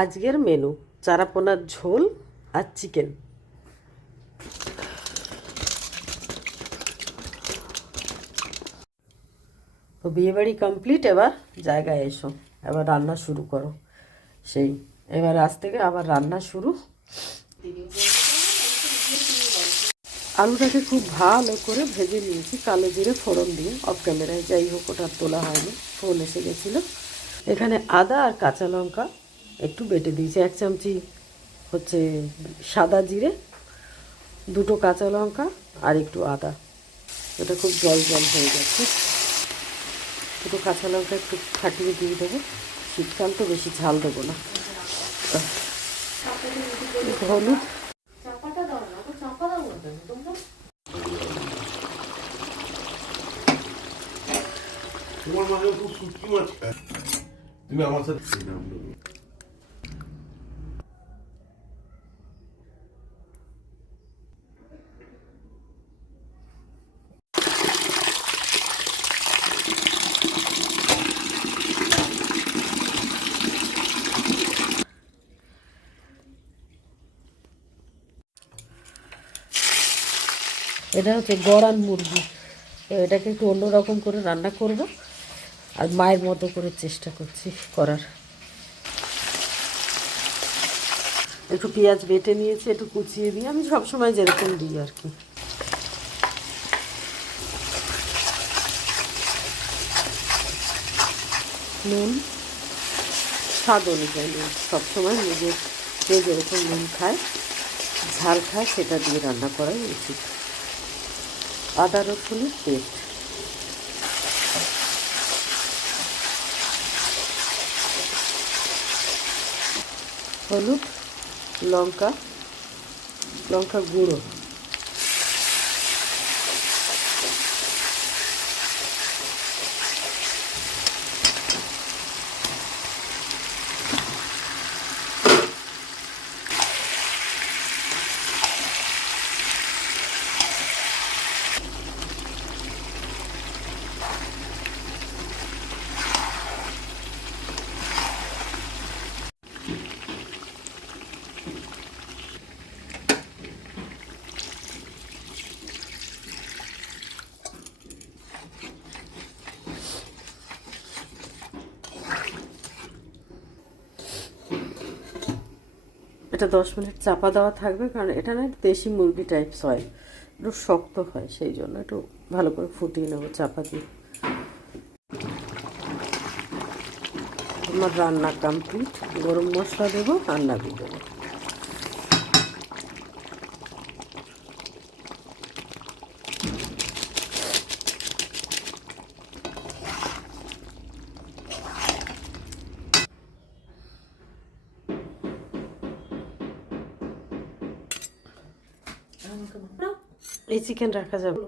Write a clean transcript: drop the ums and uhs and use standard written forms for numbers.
আজকের মেনু চারাপোনার ঝোল আর চিকেন। তো বিয়েবাড়ি কমপ্লিট, এবার জায়গায় এসো, এবার রান্না শুরু করো। সেই এবার আজ থেকে আবার রান্না শুরু। আলুটাকে খুব ভালো করে ভেজে নিয়েছি কালো জিরে ফোড়ন দিয়ে, অফ ক্যামেরায়, যাই হোক ওটা তোলা হয়নি, ফোন এসে গেছিলো। এখানে আদা আর কাঁচা লঙ্কা একটু বেটে দিয়েছি, 1 চামচি হচ্ছে সাদা জিরে, 2টো কাঁচা লঙ্কা আর একটু আদা। এটা খুব জল জল হয়ে যাচ্ছে। 2টো কাঁচা লঙ্কা একটু ফাটিয়ে দিয়ে দেবো, শীতকাল তো বেশি ঝাল দেবো না। হলুদ, তোমার মাঝে খুব শুটকি মাছ খায়, তুমি আমার সাথে এটা হচ্ছে গড়ান মুরগি। এটাকে একটু অন্যরকম করে রান্না করব, আর মায়ের মতো করে চেষ্টা করছি করার। একটু পেঁয়াজ বেটে নিয়েছি, একটু কুচিয়ে দিয়ে, আমি সবসময় যেরকম দিই আর কি। নুন স্বাদ অনুযায়ী, সবসময় নিজের যে যেরকম নুন খায়, ঝাল খায়, সেটা দিয়ে রান্না করাই উচিত। আদা রসুনের পেস্ট, হলুদ, লঙ্কা গুঁড়ো, এটা 10 মিনিট চাপা দেওয়া থাকবে, কারণ এটা না দেশি মুরগি টাইপস হয়, একটু শক্ত হয়, সেই জন্য একটু ভালো করে ফুটিয়ে নেবো চাপা দিয়ে। আমার রান্না কমপ্লিট, গরম মশলা দেবো আর নামিয়ে দেবো। এই চিকেন রাখা যাবে।